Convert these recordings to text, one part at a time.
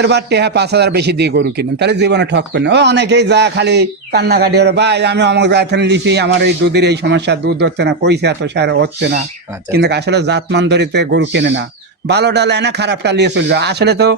জাতের বার টেহা পাঁচ হাজার বেশি দিয়ে গরু কিনেন তাহলে জীবনে ঠকবেন ও অনেকেই যা খালি কান্নাকাটি করে ভাই আমি অমুক জাতেন লিখি আমার এই দুধের এই সমস্যা দুধ হচ্ছে না কইছে এত সার হচ্ছে না। আচ্ছা। কিন্তু আসলে জাত মান ধরিতে গরু কেনে না। ভালো ডালে না খারাপটা নিয়ে চলে যায়। আসলে তো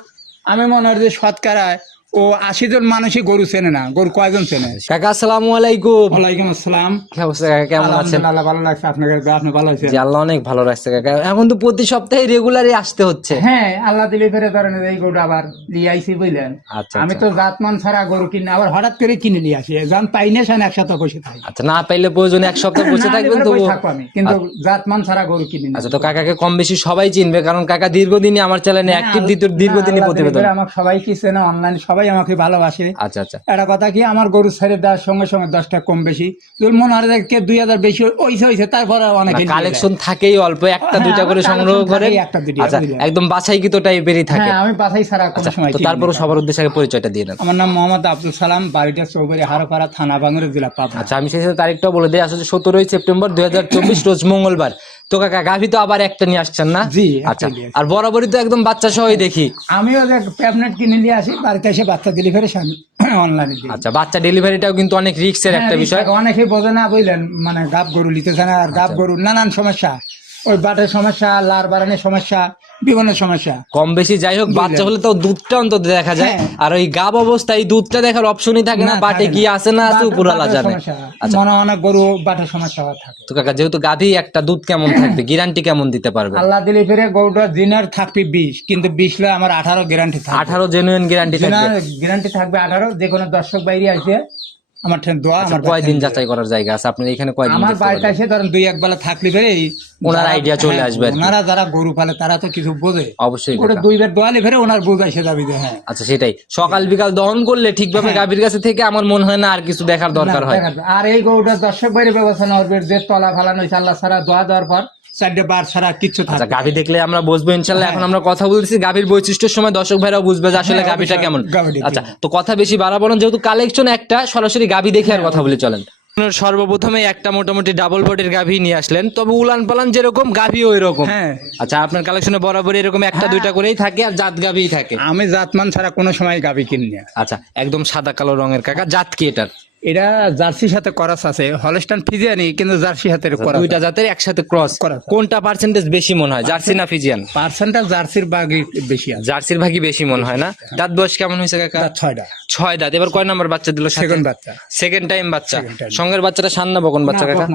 আমি মনে হয় যে শতকরায় ও আশি জন মানুষই গরু চেনে না। গরু কয়জন চেনে? কাকা আসসালামু আলাইকুম। ওয়ালাইকুম আসসালাম। অবস্থা কাকা কেমন আছেন? আলহামদুলিল্লাহ ভালো লাগছে আপনাকে আপনি ভালো আছেন? জি আল্লাহ অনেক ভালো রাখছে কাকা। এখন তো প্রতি সপ্তাহে রেগুলারই আসতে হচ্ছে। হ্যাঁ আল্লাহ দিলে ফেরে ধরেন এই গরু আবার নিয়ে আইসি বুঝলেন? আচ্ছা আমি তো জাতমান ছাড়া গরু কিনে আবার হঠাৎ করে কিনে নিয়ে আসি। জান পাই না সেন একসাথে বসে থাকি। আচ্ছা না পাইলে প্রয়োজন এক সপ্তাহ বসে থাকবেন তো আমি কিন্তু জাতমান ছাড়া গরু কিনে। আচ্ছা তো কাকাকে কম বেশি সবাই চিনবে কারণ কাকা দীর্ঘদিনই আমার চ্যানেলে অ্যাক্টিভ দীর্ঘদিনই আল্লাহ প্রতিবেদন। আমাকে সবাই কি চেনে অনলাইন সবাই আমাকে ভালোবাসে। আচ্ছা আচ্ছা। একটা কথা কি আমার গরু ছেড়ে দেওয়ার সঙ্গে সঙ্গে দশটা কম বেশি। মনে হয় কে দুই হাজার বেশি ওইসে হয়েছে তারপরে অনেকে কালেকশন থাকেই অল্প একটা দুইটা করে সংগ্রহ করে একটা দুইটা, আচ্ছা বুঝলেন। একদম বাছাইকৃত টাইপেরই থাকে। হ্যাঁ আমি বাছাই ছাড়া কোনো আচ্ছা সময় তো না। সবার উদ্দেশ্যে পরিচয়টা দিয়ে দেন আমার নাম মোহাম্মদ আব্দুল সালাম বাড়িটা চৌবাড়ি হারোপাড়া থানা বাঙ্গুর জেলা পাবনা। আচ্ছা আমি সেই সাথে তারিখটাও বলে দিই আসলে সতেরোই সেপ্টেম্বর দুই হাজার চব্বিশ রোজ মঙ্গলবার। তো কাকা গাভি তো আবার একটা নিয়ে আসছেন না? জি, আচ্ছা। আর বরাবরই তো একদম বাচ্চা সহই দেখি। আমিও প্যাবনেট কিনে নিয়ে আসি বাড়িতে এসে বাচ্চা ডেলিভারি অনলাইনে আচ্ছা বাচ্চা ডেলিভারিটাও কিন্তু অনেক রিস্কের একটা হ্যাঁ, বিষয়। অনেকে অনেকেই বোঝে না বুঝলেন? মানে গাব গরু নিতেছে না আর গাব গরুর গরু নানান সমস্যা। ওই বাটের সমস্যা লার বারানের সমস্যা বিভিন্ন সমস্যা। কম বেশি যাই হোক বাচ্চা হলে তো দুধটা অন্তত দেখা যায়। হ্যাঁ। আর ওই গাব অবস্থায় এই দুধটা দেখার অপশনই থাকে না বাটে কি আছে না আছে উপরালা জানে। আচ্ছা। মনে অনেক গরু বাটের সমস্যা থাকে। তো কাকা যেহেতু গাভি একটা দুধ কেমন থাকবে? গ্যারান্টি কেমন দিতে পারবে? আল্লাহ দিলে ফিরে গরুটা জিনার থাকবে বিশ কিন্তু বিশ লে আমার আঠারো গ্যারান্টি থাকবে। আঠারো জেনুইন গ্যারান্টি থাকবে। গ্যারান্টি থাকবে আঠারো যে কোনো দর্শক বাইরে আসে আমার ঠেন দোয়া আচ্ছা, আমার কয়দিন যাচাই করার জায়গা আছে? আপনার এখানে কয়দিন আমার বাড়িতে এসে ধরেন দুই এক বেলা থাকলে ফেরে ওনার যারা- চলে হ্যাঁ, আসবে ওনারা যারা গরু পালে তারা তো কিছু বোঝে। অবশ্যই ওটা দুই বার দোয়ালে ফেরে ওনার বোঝ এসে যাবে হ্যাঁ। আচ্ছা সেটাই। সকাল বিকাল দহন করলে ঠিকভাবে গাভীর কাছে থেকে আমার মনে হয় না আর কিছু দেখার দরকার হয়। আর এই গরুটা দর্শক বাইরে ব্যবস্থা নেওয়ার যে তলা ফালানো হয়েছে আল্লাহ ছাড়া দোয়া দেওয়ার পর চারটে বার ছাড়া কিচ্ছু আচ্ছা থাকে গাভী দেখলে আমরা বুঝব ইনশাল্লাহ। এখন আমরা কথা বলছি গাভীর বৈশিষ্ট্যের সময় দর্শক ভাইরাও বুঝবে যে আসলে হ্যাঁ, গাভীটা কেমন। আচ্ছা তো কথা বেশি বাড়াবো না যেহেতু কালেকশন একটা সরাসরি গাভী দেখে আর কথা বলে চলেন। সর্বপ্রথমে একটা মোটামুটি ডাবল বডির গাভী নিয়ে আসলেন। তবে উলান পালান যেরকম গাভীও এরকম। হ্যাঁ। আচ্ছা আপনার কালেকশনে বরাবর এরকম একটা দুইটা করেই থাকে আর জাত গাভীই থাকে। আমি জাতমান ছাড়া কোনো সময় গাবি কিনি আচ্ছা একদম সাদা কালো রঙের কাকা জাত কি এটার? এটা জার্সির সাথে ক্রস আছে হলস্টান ফিজিয়ানি কিন্তু জার্সি হাতে করা দুইটা জাতের একসাথে ক্রস করা কোনটা পার্সেন্টেজ বেশি মনে হয় জার্সি না ফিজিয়ান? পার্সেন্টাল জার্সির ভাগই বেশি জার্সির ভাগই বেশি মনে হয় না? দাঁত বয়স কেমন হয়েছে কাকা? ছয়টা। ছয় দাঁত। এবার কয় নম্বর বাচ্চা দিল সেকেন্ড বাচ্চা। সেকেন্ড টাইম বাচ্চা। সঙ্গের বাচ্চাটা সান্না বকন বাচ্চা না, কাকা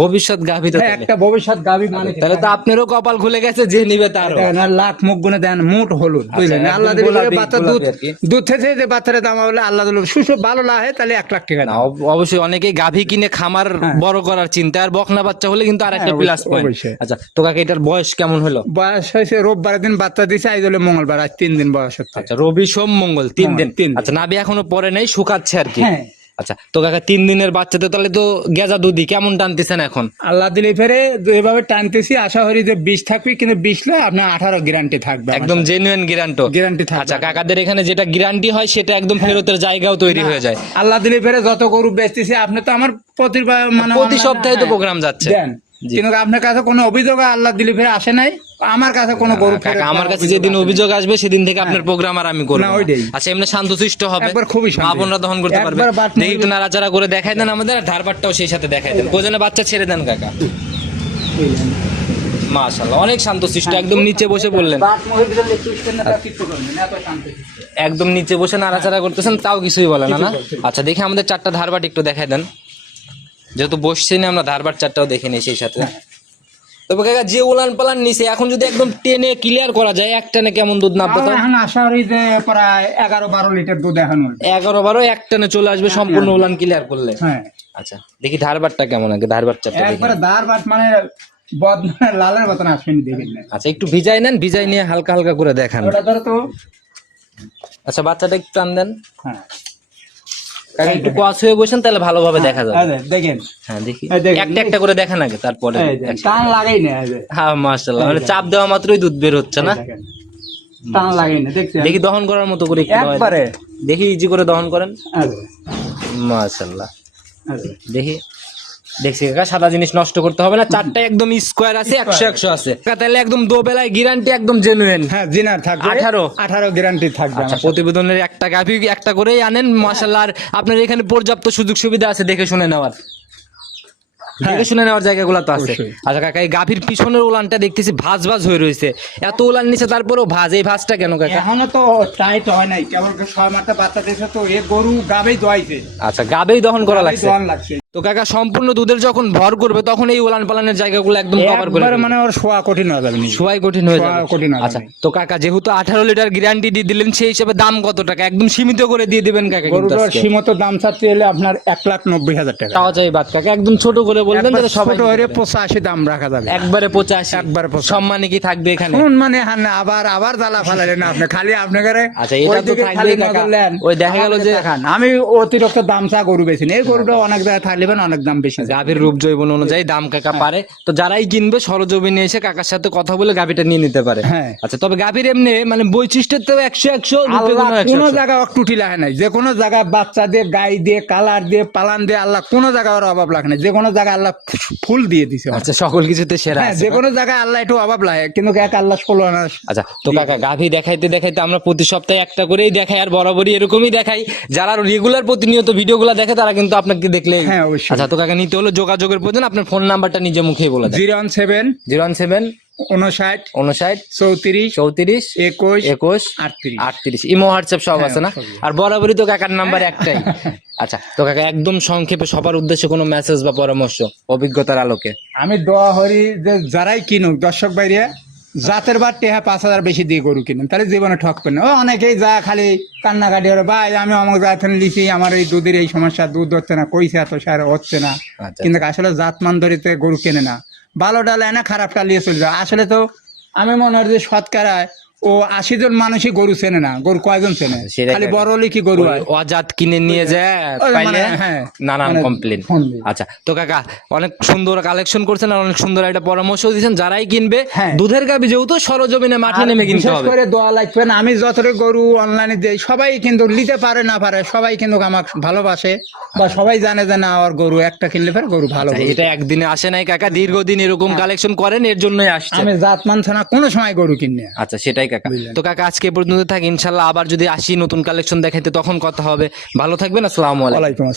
ভবিষ্যৎ গাভী তো হ্যাঁ। একটা ভবিষ্যৎ গাবি মানে তাহলে তো আপনারও কপাল খুলে গেছে যে নিবে দেখেন, লাখ মুখ গুনে দেন মুঠ হলুদ বুঝলেন? আল্লাহ দিলে বাচ্চা দুধ দুধ থেকে যে বাচ্চারা দাম বলে আল্লাহ দিল সুস্থ ভালো লাগে তাহলে এক লাখ টাকা না, অবশ্যই অনেকেই গাভী কিনে খামার বড় করার চিন্তা আর বকনা বাচ্চা হলে কিন্তু আর একটা হ্যাঁ, প্লাস পয়েন্ট আচ্ছা তো কাকা এটার বয়স কেমন হলো? বয়স হয়েছে রোববার দিন বাচ্চা দিছে আজ হলে মঙ্গলবার আজ তিন দিন বয়স হচ্ছে। আচ্ছা রবি সোম মঙ্গল তিন হ্যাঁ, দিন। তিন দিন। আচ্ছা নাভি এখনও পরে নাই শুকাচ্ছে আর কি। হ্যাঁ। আচ্ছা তো কাকা তিন দিনের বাচ্চাতে তাহলে তো গেজা দুধি কেমন টানতেছেন এখন? আল্লাহ দিলে ফেরে এভাবে টানতেছি আশা করি যে বিষ থাকবে কিন্তু বিষ নয় আপনার আঠারো গ্যারান্টি থাকবে একদম জেনুইন গ্যারান্টো গ্যারান্টি থাকবে। আচ্ছা কাকাদের এখানে যেটা গ্যারান্টি হয় সেটা একদম ফেরতের জায়গাও তৈরি হয়ে যায়। আল্লাহ দিলে ফেরে যত গরু বেচতেছি আপনি তো আমার প্রতি মানে প্রতি সপ্তাহে তো হ্যাঁ, প্রোগ্রাম যাচ্ছে। দেন। জি। কিন্তু আপনার কাছে কোনো অভিযোগ আল্লাহ দিলে ফেরে আসে নাই? আমার কাছে কোনো গরু কাকা আমার কাছে যেদিন অভিযোগ আসবে সেদিন থেকে আপনার প্রোগ্রাম আর আমি করব। আচ্ছা এমনি শান্তশিষ্ট হবে। একবার খুবই। মা বোনরা দহন করতে পারবে একবার বাট দেখি একটু নাড়াচাড়া করে দেখাই দেন আমাদের আর ধারবারটাও সেই সাথে দেখাই দেন। প্রয়োজনে বাচ্চা ছেড়ে দেন কাকা? মাশাল্লাহ অনেক শান্তশিষ্ট একদম নিচে বসে বললেন। একদম নিচে বসে নাড়াচাড়া করতেছেন তাও কিছুই বলে না না? আচ্ছা দেখি আমাদের চারটা ধারবাট একটু দেখাই দেন। যেহেতু বসছি না আমরা ধারবাট চারটাও দেখে নিই সেই সাথে। তবে কাকা যে উলান পালান নিছে এখন যদি একদম টেনে ক্লিয়ার করা যায় এক টানে কেমন দুধ নামবে তো এখন আশা করি যে প্রায় এগারো বারো লিটার দুধ এখন এগারো বারো এক টানে চলে আসবে সম্পূর্ণ উলান ক্লিয়ার করলে। হ্যাঁ। আচ্ছা দেখি ধারবারটা কেমন আগে ধারবার চারটা একবারে দার বাট মানে লালের মতন আসেনি দেখেন আচ্ছা একটু ভিজাই নেন ভিজাই নিয়ে হালকা হালকা করে দেখান। ওটা ধরো তো। আচ্ছা বাচ্চাটা একটু টান দেন। হ্যাঁ। একটু কস হয়ে বসেন তাহলে ভালোভাবে দেখা যাবে। দেখেন। হ্যাঁ দেখি। একটা একটা করে দেখেন আগে তারপরে টান লাগাই না হ্যাঁ মাশাআল্লাহ মানে চাপ দেওয়া মাত্রই দুধ বের হচ্ছে না? টান লাগাই না দেখছেন? দেখি দহন করার মতো করে একবারে। দেখি ইজি করে দহন করেন। মাশাআল্লাহ। দেখি। দেখছি কাকা সাদা জিনিস নষ্ট করতে হবে না চারটা একদম স্কোয়ার আছে একশো একশো আছে। তাহলে একদম গ্যারান্টি একদম জেনুইন হ্যাঁ জিনার থাকবে। 18 আঠারো গ্যারান্টি থাকবে আচ্ছা। প্রতিবেদনের একটা গাভি একটা করেই আনেন মাসাল্লাহ আর আপনার এখানে পর্যাপ্ত সুযোগ সুবিধা আছে দেখে শুনে নেওয়ার। দেখে শুনে নেওয়ার জায়গাগুলো তো আছে। আচ্ছা কাকা এই গাভীর পিছনের উলানটা দেখতেছি ভাজ ভাজ হয়ে রয়েছে। এত উলান নিচে তারপরেও ভাজ এই ভাজটা কেন কাকা? এখনও তো টাইট হয় নাই। কেবল ছয় বাচ্চা দিয়েছে তো এ গরু গাবেই দোয়াইছে। আচ্ছা গাবেই দহন করা লাগছে। দোয়ান লাগছে। তো কাকা সম্পূর্ণ দুধের যখন ভর করবে তখন এই উলান পালানের জায়গাগুলো একদম কভার করে একবারে মানে ওর শোয়া কঠিন হয়ে যাবে। শোয়াই কঠিন হয়ে যাবে। কঠিন হয়ে আচ্ছা তো কাকা যেহেতু আঠারো লিটার গ্যারান্টি দিয়ে দিলেন সেই হিসাবে দাম কত টাকা? একদম সীমিত করে দিয়ে দিবেন কাকা কিন্তু গরুটার। সীমত দাম চাচ্ছে এলে আপনার এক লাখ নব্বই হাজার টাকা। তাও চাই বাদ কাকা একদম ছোট করে একবার যাতে সবাই ছোট হলে পঁচাশি দাম রাখা যাবে। একবারে পঁচাশি। একবারে পঁচাশি। সম্মানে কি থাকবে এখানে? কোন মানে হান আবার আবার দালা ফালালেন আপনি খালি আপনাকে আচ্ছা, এটা তো থাকবেই কাকা। ওই দেখা গেল যে- আমি অতিরিক্ত দাম চা গরু বেশি এই গরুটা অনেক জায়গায় অনেক দাম বেশি গাভীর রূপ জৈবন অনুযায়ী দাম কাকা পারে। তো যারাই কিনবে সরজমিনে এসে কাকার সাথে কথা বলে গাভীটা নিয়ে নিতে পারে। হ্যাঁ। আচ্ছা তবে গাভীর এমনি মানে বৈশিষ্ট্যের তো একশো একশো কোনো লাগে নাই। যে কোনো জায়গায় বাচ্চা দিয়ে গাই দিয়ে কালার দিয়ে পালান দিয়ে আল্লাহ কোনো ওর অভাব লাগে যে কোনো আল্লাহ ফুল দিয়ে দিছে আচ্ছা সকল কিছুতে সেরা হ্যাঁ যে কোনো জায়গায় আল্লাহ একটু অভাব লাগে কিন্তু এক আল্লাহ ষোলো আনা আচ্ছা তো কাকা গাভী দেখাইতে দেখাইতে আমরা প্রতি সপ্তাহে একটা করেই দেখাই আর বরাবরই এরকমই দেখাই। যারা রেগুলার প্রতিনিয়ত ভিডিও ভিডিওগুলো দেখে তারা কিন্তু আপনাকে দেখলে হ্যাঁ, অবশ্যই। আচ্ছা তো কাকা নিতে হলো যোগাযোগের প্রয়োজন আপনার ফোন নাম্বারটা নিজে মুখেই বলে দেন। Zero one seven zero one seven উনষাট উনষাট চৌত্রিশ চৌত্রিশ একুশ একুশ আটত্রিশ। আটত্রিশ। ইমো হোয়াটসঅ্যাপ সব আছে না? আর বরাবরই তো কাকার নাম্বার একটাই। আচ্ছা তো কাকা একদম সংক্ষেপে সবার উদ্দেশ্যে কোনো মেসেজ বা পরামর্শ অভিজ্ঞতার আলোকে? আমি দোয়া হরি যে যারাই কিনুক দর্শক বাইরে জাতের বার টেহা পাঁচ হাজার বেশি দিয়ে গরু কিনেন তাহলে জীবনে ঠকবেন ও অনেকেই যা খালি কান্নাকাটি হলো ভাই আমি অমুক জাতেন লিখি আমার এই দুধের এই সমস্যা দুধ হচ্ছে না কইছে এত সার হচ্ছে না। আচ্ছা। কিন্তু আসলে জাত মান ধরিতে গরু কেনে না। ভালো ডালে এনে খারাপটা নিয়ে চলে যায়। আসলে তো আমি মনে হয় যে শতকরায় ও আশি জন মানুষই গরু চেনে না। গরু কয়জন চেনে? খালি বড় গরু হয়? অজাত কিনে নিয়ে যায় পাইলে মানে, হ্যাঁ, নানান মানে কমপ্লেন আচ্ছা তো কাকা অনেক সুন্দর কালেকশন করছেন আর অনেক সুন্দর একটা পরামর্শ দিয়েছেন যারাই কিনবে হ্যাঁ। দুধের গাবি যেহেতু সরজমিনে মাঠে নেমে কিনতে হবে। করে দোয়া লাগবে না। আমি যতটা গরু অনলাইনে দেই সবাই কিন্তু নিতে পারে না পারে সবাই কিন্তু আমার ভালোবাসে বা সবাই জানে যে না আমার গরু একটা কিনলে পারে গরু ভালো আচ্ছা, এটা একদিনে আসে নাই কাকা দীর্ঘদিন এরকম কালেকশন করেন এর জন্যই আসছে। আমি জাত মানছে না কোনো সময় গরু কিনে আচ্ছা সেটাই কাকা। তো কাকা আজকে পর্যন্ত থাকি ইনশাল্লাহ আবার যদি আসি নতুন কালেকশন দেখাইতে তখন কথা হবে। ভালো থাকবেন আসসালামু আলাইকুম।